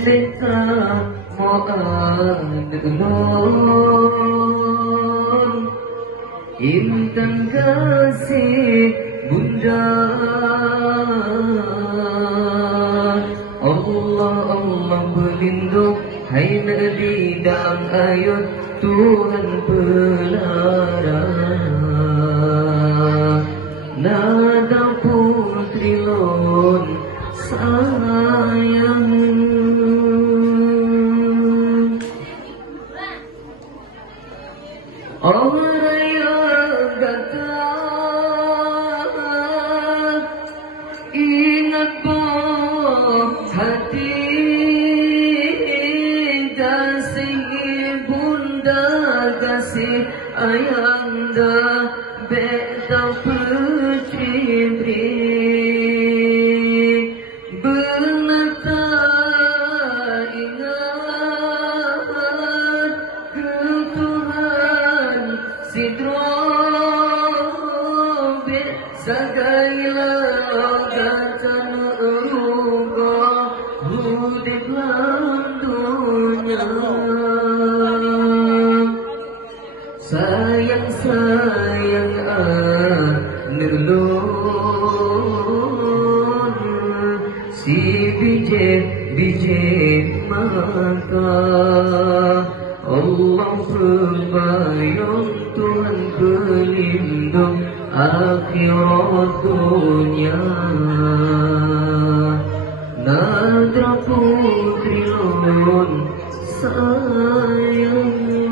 Beta mo'adulun Intan kasih bunda Allah Allah berlindung hai Nabi dalam ayat Tuhan pelarang nada putri lon sayang orang yang datang ingat hati kasih bunda kasih ayanda beta percibri benar tak ingat ke Tuhan sidrobe sagailah kata merubah hidup dunia sayang sayang nulun si bije mata Allah berbayang Tuhan pelindung akhirat dunia Nadra putri lon sayang